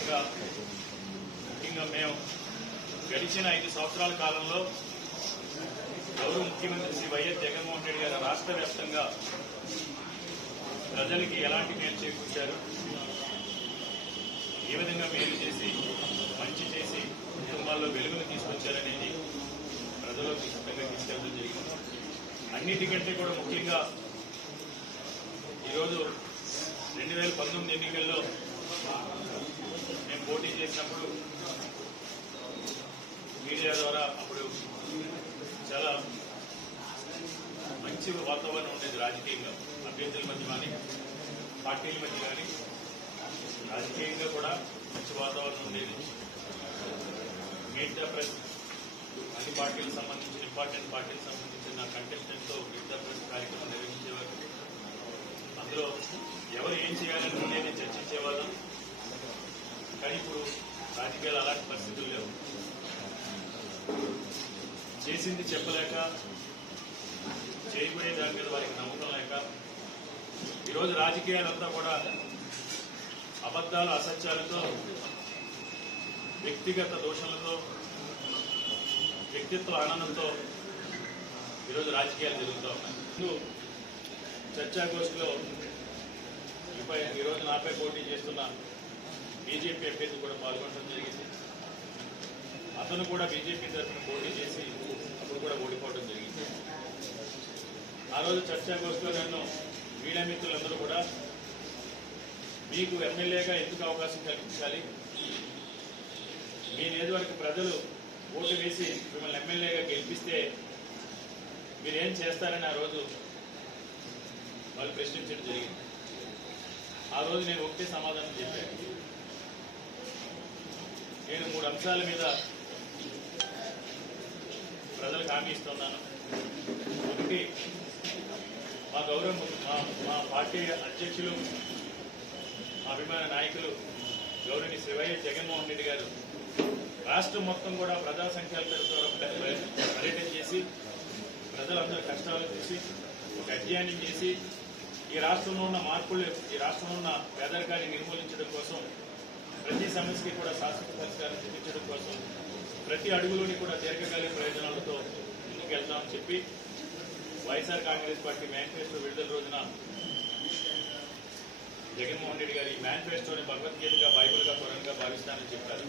భాగంగా ముఖ్యంగా మేము గడిచిన 5 సంవత్సరాల కాలంలో గౌరవ ముఖ్యమంత్రి శ్రీ వైఎస్ జగన్మోహన్ రెడ్డి గారు రాష్ట్ర వ్యాప్తంగా ప్రజలకి ఎలాంటి మేలు చేకూర్చారు, ఏ విధంగా మేలు చేసి మంచి చేసి కుటుంబాల్లో వెలుగును తీసుకొచ్చారనేది ప్రజల్లో విస్తృతంగా తీసుకెళ్ళడం జరిగింది. అన్నిటికంటే కూడా ముఖ్యంగా ఈరోజు 2019 ఎన్నికల్లో మేము పోటీ చేసినప్పుడు మీడియా ద్వారా అప్పుడు చాలా మంచి వాతావరణం ఉండేది. రాజకీయంగా అభ్యర్థుల మధ్య కానీ పార్టీల మధ్య కానీ రాజకీయంగా కూడా మంచి వాతావరణం ఉండేది. మీట్ ద ప్రెస్ అన్ని పార్టీలకు సంబంధించిన ఇంపార్టెంట్ పార్టీలకు సంబంధించిన కంటెస్టెంట్తో మీట్ ద ప్రెస్ కార్యక్రమం నిర్వహించేవారు. అందులో ఎవరు ఏం చేయాలని అనేది చర్చించేవాళ్ళం. కానీ ఇప్పుడు రాజకీయాలు అలాంటి పరిస్థితులు లేవు. చేసింది చెప్పలేక, చేయబోయే దాని మీద వారికి నమ్మకం లేక ఈరోజు రాజకీయాలంతా కూడా అబద్దాలు, అసత్యాలతో, వ్యక్తిగత దోషాలతో, వ్యక్తిత్వ ఆనందంతో ఈరోజు రాజకీయాలు జరుగుతూ ఉన్నాయి. చర్చాగోష్ఠిలో ఈరోజు నాపై పోటీ చేస్తున్న బీజేపీ అభ్యర్థి కూడా పాల్గొనడం జరిగింది. అతను కూడా బీజేపీ తరఫున పోటీ చేసి అప్పుడు కూడా ఓడిపోవడం జరిగింది. ఆ రోజు చర్చాగోష్ఠిలో నన్ను మీడియా మిత్రులందరూ కూడా మీకు ఎమ్మెల్యేగా ఎందుకు అవకాశం కల్పించాలి, మీ నియోజకవర్గ ప్రజలు ఓటు వేసి మిమ్మల్ని ఎమ్మెల్యేగా గెలిపిస్తే మీరేం చేస్తారని ఆ రోజు వాళ్ళు ప్రశ్నించడం జరిగింది. ఆ రోజు నేను ఒకటే సమాధానం చెప్పాను. నేను 3 అంశాల మీద ప్రజలకు హామీ ఇస్తున్నాను. ఒకటి, మా గౌరవం మా పార్టీ అధ్యక్షులు, మా అభిమాన నాయకులు గౌరవనీయ శ్రీ వైఎస్ జగన్మోహన్ రెడ్డి గారు రాష్ట్రం మొత్తం కూడా ప్రజా సంఖ్యాలతో పర్యటన చేసి ప్రజలందరూ కష్టాలు చూసి ఒక అధ్యయనం చేసి ఈ రాష్ట్రంలో ఉన్న మార్పులు, ఈ రాష్ట్రంలో ఉన్న పేదరికాన్ని నిర్మూలించడం కోసం, ప్రతి సమస్యకి కూడా శాశ్వత పరిష్కారం చూపించడం కోసం ప్రతి అడుగులోని కూడా దీర్ఘకాలిక ప్రయోజనాలతో ముందుకు వెళ్తామని చెప్పి వైఎస్ఆర్ కాంగ్రెస్ పార్టీ మేనిఫెస్టో విడుదల రోజున జగన్మోహన్ రెడ్డి గారు ఈ మేనిఫెస్టోని భగవద్గీతగా, బైబిల్గా, ఖురాన్గా భావిస్తానని చెప్పారు.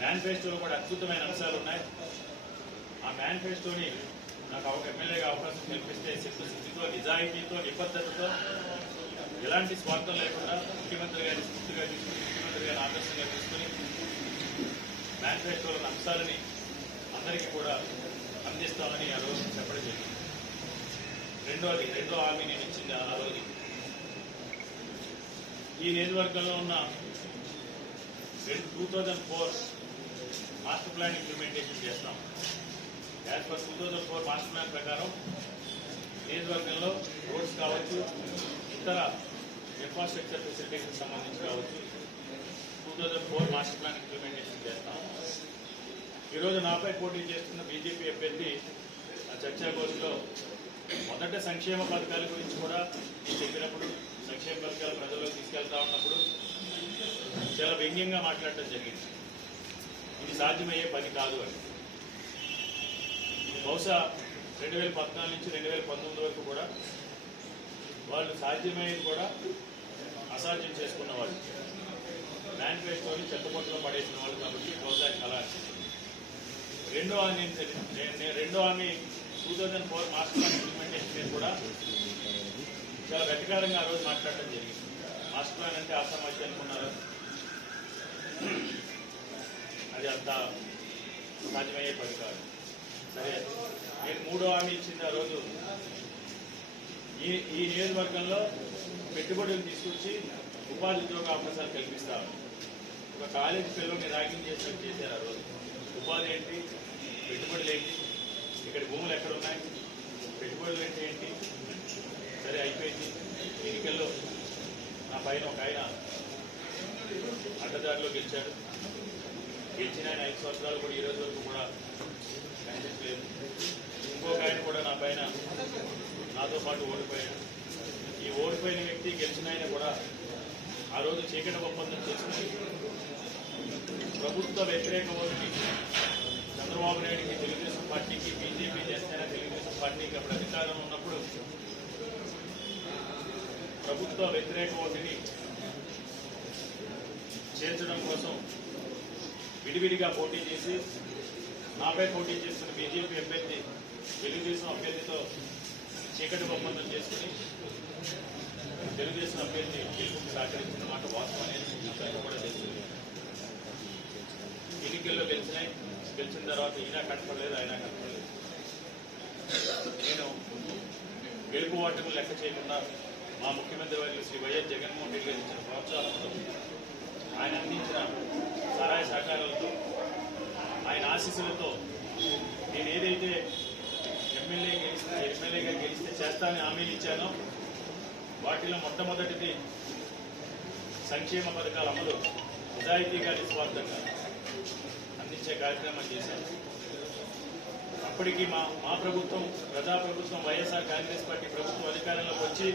మేనిఫెస్టోలో కూడా అద్భుతమైన అంశాలు ఉన్నాయి. ఆ మేనిఫెస్టోని నాకు ఎమ్మెల్యేగా అవకాశం కల్పిస్తే సిద్ధితో, నిజాయితీతో, నిబద్ధతతో, ఎలాంటి స్వార్థం లేకుండా ముఖ్యమంత్రి గారిని స్ఫూర్తిగా తీసుకుని, ముఖ్యమంత్రి గారిని ఆదర్శంగా తీసుకుని మేనిఫెస్టోలోని అంశాలని అందరికీ కూడా అందిస్తామని ఆ రోజు చెప్పడం జరిగింది. రెండో హామీ నేను ఇచ్చింది ఆ రోజు, ఈ నియోజకవర్గంలో ఉన్న 2004 మాస్టర్ ప్లాన్ ఇంప్లిమెంటేషన్ చేస్తాం. యాజ్ పర్ 2004 మాస్టర్ ప్లాన్ ప్రకారం నియోజకవర్గంలో రోడ్స్ కావచ్చు, ఇతర ఇన్ఫ్రాస్ట్రక్చర్ ఫెసిలిటీస్కి సంబంధించి కావచ్చు 2004 మాస్టర్ ప్లాన్ ఇంప్లిమెంటేషన్ చేస్తాం. ఈరోజు నాపై పోటీ చేస్తున్న బీజేపీ అభ్యర్థి ఆ చర్చాగోష్ఠిలో మొదట సంక్షేమ పథకాల గురించి కూడా నేను చెప్పినప్పుడు, సంక్షేమ పథకాలు ప్రజల్లోకి తీసుకెళ్తా ఉన్నప్పుడు చాలా వ్యంగ్యంగా మాట్లాడటం జరిగింది. ఇది సాధ్యమయ్యే పని కాదు అని. బహుశా 2014 నుంచి 2019 వరకు కూడా వాళ్ళు సాధ్యమయ్యేది కూడా అసాధ్యం చేసుకున్న వాళ్ళు, మేనిఫెస్టోని చెత్తపొట్టలో పడేసిన వాళ్ళు. కాబట్టి బహుశా అలా రెండో హామీ 2004 మాస్టర్ ప్లాన్ ఇంప్లిమెంటేషన్ మీద కూడా చాలా వెటకారంగా ఆ రోజు మాట్లాడటం జరిగింది. మాస్టర్ ప్లాన్ అంటే ఆసామాసి అనుకున్నారు, అది అంత సాధ్యమయ్యే పని కాదు. సరే, నేను 3వ హామీ ఇచ్చింది ఆ రోజు, ఈ నియోజకవర్గంలో పెట్టుబడులు తీసుకొచ్చి ఉపాధి ఉద్యోగ అవకాశాలు కల్పిస్తారు. ఒక కాలేజీ పిల్లల్ని ర్యాగింగ్ చేసినట్టు చేశారు ఆ రోజు. ఉపాధి ఏంటి, పెట్టుబడులు ఏంటి, ఇక్కడ భూములు ఎక్కడ ఉన్నాయి, పెట్టుబడులు ఏంటి. సరే, అయిపోయింది. ఎన్నికల్లో నా పైన ఒక ఆయన అడ్డదారిలో గెలిచాడు. గెలిచిన ఆయన 5 సంవత్సరాలు కూడా ఈ రోజు వరకు కూడా కనిపించలేదు. ఇంకొక ఆయన కూడా నా పైన నాతో పాటు ఓడిపోయాడు. ఈ ఓడిపోయిన వ్యక్తి గెలిచిన ఆయన కూడా ఆ రోజు చీకటి ఒప్పందం చేసుకుని ప్రభుత్వ వ్యతిరేక ఓటుకి చంద్రబాబు నాయుడికి, తెలుగుదేశం పార్టీకి, బీజేపీ, జనసేన, తెలుగుదేశం పార్టీకి అప్పుడు అధికారం ఉన్నప్పుడు ప్రభుత్వ వ్యతిరేక ఓటుని చేర్చడం కోసం విడివిడిగా పోటీ చేసి నాపై పోటీ చేస్తున్న బీజేపీ అభ్యర్థి తెలుగుదేశం అభ్యర్థితో చీకటి ఒప్పందం చేసుకుని తెలుగుదేశం అభ్యర్థి గెలుపుకు సహకరించిన మాట వాస్తవం అనేది కూడా తెలుస్తుంది. ఎన్నికల్లో గెలిచిన తర్వాత ఈయన కనపడలేదు, ఆయన కనపడలేదు. నేను గెలుపు ఓటమి లెక్క చేయకుండా మా ముఖ్యమంత్రి వర్యులు శ్రీ వైఎస్ జగన్మోహన్ రెడ్డి గారు ఇచ్చిన ప్రోత్సాహంతో, ఆయన అందించిన సహాయ సహకారాలతో, ఆయన ఆశీస్సులతో నేను ఏదైతే ఎమ్మెల్యేగా గెలిస్తే చేస్తానని హామీలు ఇచ్చానో వాటిలో మొట్టమొదటిది సంక్షేమ పథకాల అమలు నిజాయితీగా, నిస్వార్థంగా అందించే కార్యక్రమం చేశాను. అప్పటికి మా ప్రభుత్వం, ప్రజాప్రభుత్వం, వైఎస్ఆర్ కాంగ్రెస్ పార్టీ ప్రభుత్వం అధికారంలోకి వచ్చి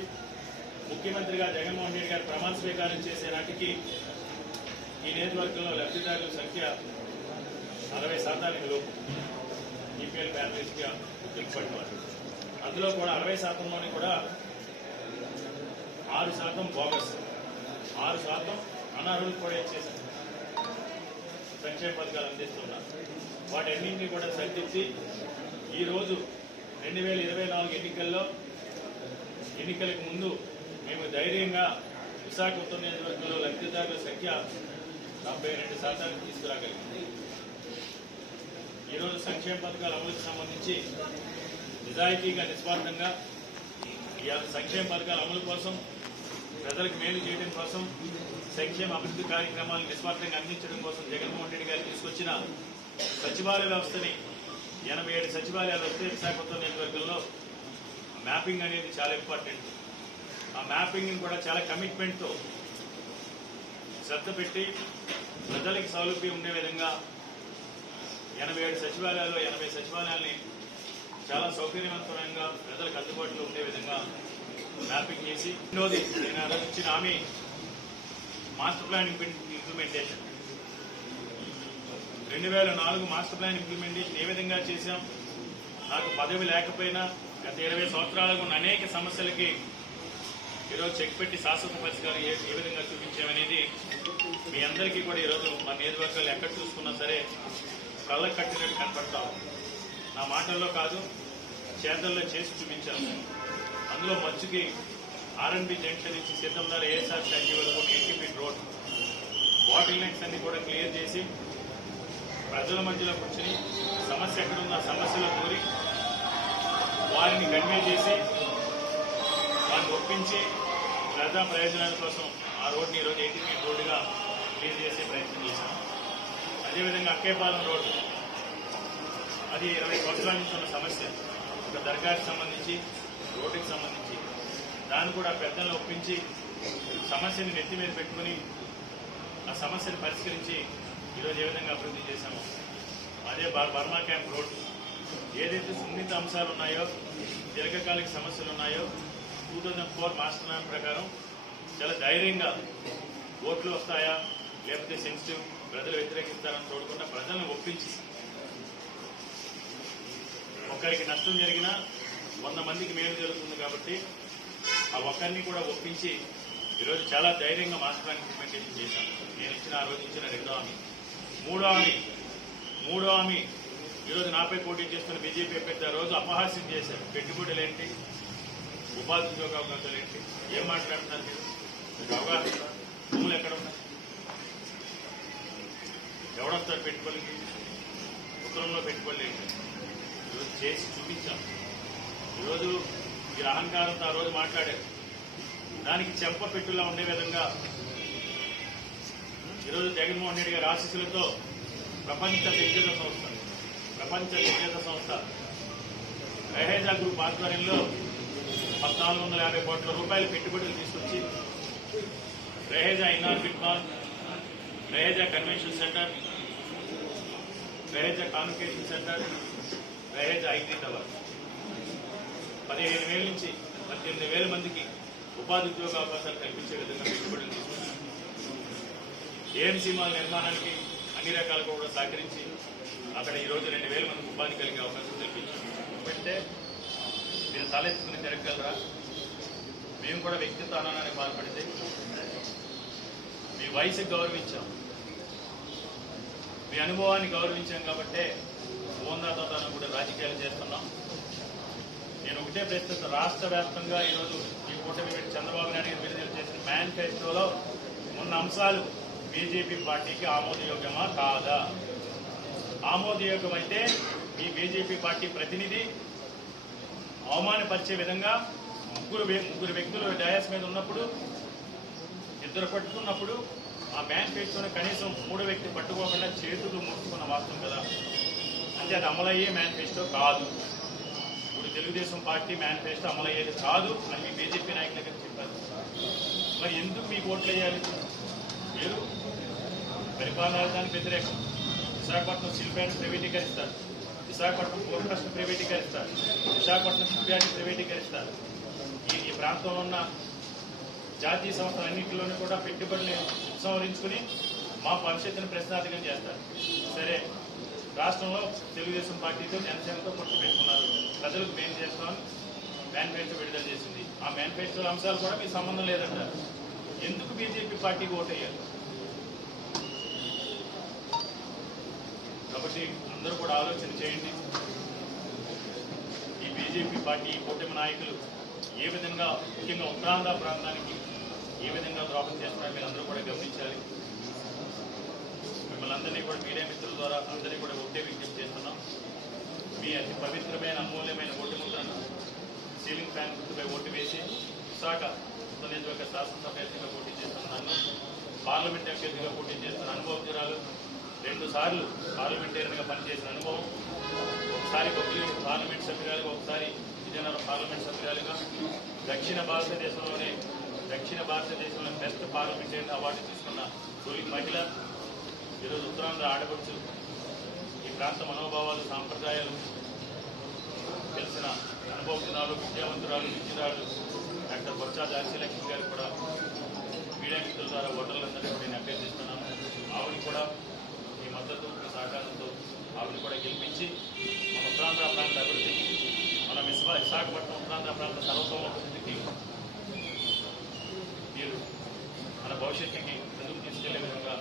ముఖ్యమంత్రిగా జగన్మోహన్ రెడ్డి గారు ప్రమాణ స్వీకారం చేసే నాటికి ఈ నియోజకవర్గంలో లబ్ధిదారుల సంఖ్య 60% లోపు ఈపీఎల్ ఫ్యామిలీస్గా గుర్తింపబడినారు. అందులో కూడా 60%లోని కూడా 6% బోగస్, 6% అనర్హులకు కూడా ఇచ్చేసారు. సంక్షేమ పథకాలు అందిస్తున్నారు. వాటన్నింటినీ కూడా సరిదిద్ది ఈరోజు 2024 ఎన్నికలకు ముందు మేము ధైర్యంగా విశాఖ ఉత్తర నియోజకవర్గంలో లబ్ధిదారుల సంఖ్య 72% తీసుకురాగలిగింది. ఈరోజు సంక్షేమ పథకాల అమలుకు సంబంధించి నిజాయితీగా, నిస్వార్థంగా సంక్షేమ పథకాల అమలు కోసం, ప్రజలకు మేలు చేయడం కోసం, సంక్షేమ అభివృద్ధి కార్యక్రమాలను నిస్వార్థంగా అందించడం కోసం జగన్మోహన్ రెడ్డి గారు తీసుకొచ్చిన సచివాలయ వ్యవస్థని 87 సచివాలయాలు వస్తే విశాఖ ఉత్తర నియోజకవర్గంలో మ్యాపింగ్ అనేది చాలా ఇంపార్టెంట్. ఆ మ్యాపింగ్ని కూడా చాలా కమిట్మెంట్తో శ్రద్ధ పెట్టి ప్రజలకి సౌలభ్యం ఉండే విధంగా 87 సచివాలయాల్లో 80 సచివాలయాల్ని చాలా సౌకర్యవంతమైన ప్రజలకు అందుబాటులో ఉండే విధంగా మ్యాపింగ్ చేసి, రెండోది నేను ఆలోచించిన హామీ master plan implementation. 2004 master plan implementation ఏ విధంగా చేశాం, నాకు పదవి లేకపోయినా గత 20 సంవత్సరాలకు ఉన్న అనేక సమస్యలకి ఈరోజు చెక్ పెట్టి శాశ్వత పరిష్కారం ఏ విధంగా చూపించామనేది మీ అందరికీ కూడా ఈరోజు మా నియోజకవర్గాలు ఎక్కడ చూసుకున్నా సరే కళ్ళకు కట్టినట్టు కనపడతాం. నా మాటల్లో కాదు, చేతల్లో చేసి చూపించాము. అందులో మచ్చుకి ఆర్ఎన్బి జంక్షన్ నుంచి సీతందార్ ఏఎస్ఆర్ స్టాచ్యూ వరకు 80 ఫీట్ రోడ్, బాటిల్ నెక్స్ అన్ని కూడా క్లియర్ చేసి ప్రజల మధ్యలో కూర్చుని సమస్య ఎక్కడున్న సమస్యలో దూరి వారిని కన్వే చేసి వారిని ఒప్పించి ప్రజా ప్రయోజనాల కోసం ఆ రోడ్ని ఈరోజు 80 ఫీట్ రోడ్డుగా క్లియర్ చేసే ప్రయత్నం చేశాం. అదేవిధంగా అక్కేపాలెం రోడ్డు, అది 20 సంవత్సరాల నుంచి ఉన్న సమస్య. ఒక దర్గాకి సంబంధించి, రోడ్డుకి సంబంధించి దాన్ని కూడా పెద్దలను ఒప్పించి సమస్యని నెత్తి మీద పెట్టుకుని ఆ సమస్యను పరిష్కరించి ఈరోజు ఏ విధంగా అభివృద్ధి చేశాము. అదే బర్మా క్యాంప్ రోడ్, ఏదైతే సున్నిత అంశాలు ఉన్నాయో, దీర్ఘకాలిక సమస్యలు ఉన్నాయో 2004 మాస్టర్ ప్లాన్ ప్రకారం చాలా ధైర్యంగా ఓట్లు వస్తాయా లేకపోతే సెన్సిటివ్ ప్రజలు వ్యతిరేకిస్తారని చూడకుండా ప్రజలను ఒప్పించి, ఒక్కరికి నష్టం జరిగినా 100 మందికి మేలు జరుగుతుంది కాబట్టి ఆ ఒక్కరిని కూడా ఒప్పించి ఈరోజు చాలా ధైర్యంగా మాస్టర్ ప్లాన్ ఇంప్లిమెంటేషన్ చేశాను. నేను ఆ రోజు ఇచ్చిన 2వ హామీ. 3వ హామీ ఈరోజు నాపై పోటీ చేస్తున్న బీజేపీ అభ్యర్థి ఆ రోజు అపహాస్యం చేశారు. పెట్టుబడులు ఏంటి, ఉపాధి ఉద్యోగ అవకాశాలు ఏంటి, ఏం మాట్లాడుతున్నారు మీరు, మీకు అవగాహన, భూములు ఎక్కడ ఉన్నాయి, ఎవడొస్తారు పెట్టుబడికి, ఉత్తరంలో పెట్టుబడులు ఏంటి, ఈరోజు చేసి చూపించాం. ఈరోజు ఈ అహంకారంతో ఆ రోజు మాట్లాడారు. దానికి చెంప పెట్టులా ఉండే విధంగా ఈరోజు జగన్మోహన్ రెడ్డి గారి ఆశీస్సులతో ప్రపంచ దిగ్గజ సంస్థ రహేజా గ్రూప్ ఆధ్వర్యంలో 1,450 కోట్ల రూపాయల పెట్టుబడులు తీసుకొచ్చి Raheja Inorbit mall, Raheja convention centre, Raheja convocation centre, Raheja IT tower 15,000 నుంచి 18,000 మందికి ఉపాధి ఉద్యోగ అవకాశాలు కల్పించే విధంగా పెట్టుబడులు తీసుకొచ్చి ఏఎంసీ మాల్ నిర్మాణానికి అన్ని రకాలుగా కూడా సహకరించి అక్కడ ఈరోజు 2,000 మందికి ఉపాధి కలిగే అవకాశం కల్పించాం. పెడితే మీరు తలెత్తుకుని తిరగలరా? మేము కూడా వ్యక్తిత్వ అనానికి బాధపడితే మీ వయసుకి గౌరవించాం, మీ అనుభవాన్ని గౌరవించాం కాబట్టే ఓందాతనం కూడా రాజకీయాలు చేస్తున్నాం. నేను ఒకటే ప్రశ్నిస్తాను, రాష్ట్ర వ్యాప్తంగా ఈరోజు ఈ కూటమి పెట్టి చంద్రబాబు నాయుడు గారు విడుదల చేసిన మేనిఫెస్టోలో ఉన్న అంశాలు బీజేపీ పార్టీకి ఆమోదయోగ్యమా కాదా? ఆమోదయోగ్యమైతే ఈ బీజేపీ పార్టీ ప్రతినిధి అవమానపరిచే విధంగా ముగ్గురు వ్యక్తులు డయాస్ మీద ఉన్నప్పుడు, ఇద్దరు పట్టుకున్నప్పుడు ఆ మేనిఫెస్టోని కనీసం 3వ వ్యక్తి పట్టుకోకుండా చేతులు ముట్టుకున్న వాస్తవం కదా. అంటే అది అమలయ్యే మేనిఫెస్టో కాదు. ఇప్పుడు తెలుగుదేశం పార్టీ మేనిఫెస్టో అమలయ్యేది కాదు అని మీ బీజేపీ నాయకుల దగ్గర చెప్పారు. మరి ఎందుకు మీకు ఓట్లు వేయాలి? మీరు పరిపాలనా రాజధానికి వ్యతిరేకం, విశాఖపట్నం స్టీల్ ప్లాంట్ ప్రైవేటీకరిస్తారు, విశాఖపట్నం పోర్ట్ ట్రస్ట్ ప్రైవేటీకరిస్తారు, విశాఖపట్నం షిప్ యార్డ్ ప్రైవేటీకరిస్తారు. ఈ ప్రాంతంలో ఉన్న జాతీయ సంస్థలన్నింటిలోనూ కూడా పెట్టుబడులు ఉపసంహరించుకుని మా భవిష్యత్తును ప్రశ్నార్థకం చేస్తారు. సరే, రాష్ట్రంలో తెలుగుదేశం పార్టీతో జనసేనతో పొత్తు పెట్టుకున్నారు, ప్రజలకు మేలు చేస్తామని మేనిఫెస్టో విడుదల చేసింది. ఆ మేనిఫెస్టో అంశాలు కూడా మీకు సంబంధం లేదంటారు. ఎందుకు బీజేపీ పార్టీకి ఓటేయాలి? కాబట్టి అందరూ కూడా ఆలోచన చేయండి. ఈ బీజేపీ పార్టీ కూటమి నాయకులు ఏ విధంగా, ముఖ్యంగా ఉత్తరాంధ్ర ప్రాంతానికి ఏ విధంగా ద్రోహం చేస్తున్నారో మీరు అందరూ కూడా గమనించాలి. మిమ్మల్ని అందరినీ కూడా మీడియా మిత్రుల ద్వారా అందరినీ కూడా ఒకటే విజ్ఞప్తి చేస్తున్నాం. మీ అతి పవిత్రమైన అమూల్యమైన ఓటు ముద్రను సీలింగ్ ఫ్యాన్ గుర్తుపై ఓటు వేసి విశాఖ నియోజకవర్గ శాసనసభ అభ్యర్థిగా పోటీ చేస్తున్న నన్ను, పార్లమెంట్ అభ్యర్థిగా పోటీ చేస్తున్న అనుభవజ్ఞురాలు, 2 సార్లు పార్లమెంటేరియన్గా పనిచేసిన అనుభవం, ఒకసారి బొబ్బిలి పార్లమెంట్ సభ్యురాలుగా, ఒకసారి విజయనగరం పార్లమెంట్ సభ్యురాలుగా, దక్షిణ భారతదేశంలో బెస్ట్ పార్లమెంటేరియన్ అవార్డు తీసుకున్న తొలి మహిళ, ఈరోజు ఉత్తరాంధ్ర ఆడపడుచు, ఈ ప్రాంత మనోభావాలు సాంప్రదాయాలు తెలిసిన అనుభవజ్ఞురాలు, విద్యావంతురాలు, విద్యురాలు డాక్టర్ బొత్స ఝాన్సీలక్ష్మి గారు కూడా మీడియా మిత్రుల ద్వారా ఓటర్లందరినీ కూడా నేను అభ్యర్థిస్తున్నాను. ఆవిడ కూడా మీ మద్దతు, మీ సహకారంతో ఆవిడ కూడా గెలిపించి మన ఉత్తరాంధ్ర ప్రాంత అభివృద్ధికి, మన విశాఖపట్నం ఉత్తరాంధ్ర ప్రాంత సర్వతోముఖాభివృద్ధికి, మీరు మన భవిష్యత్తుకి ముందుకు తీసుకెళ్లే విధంగా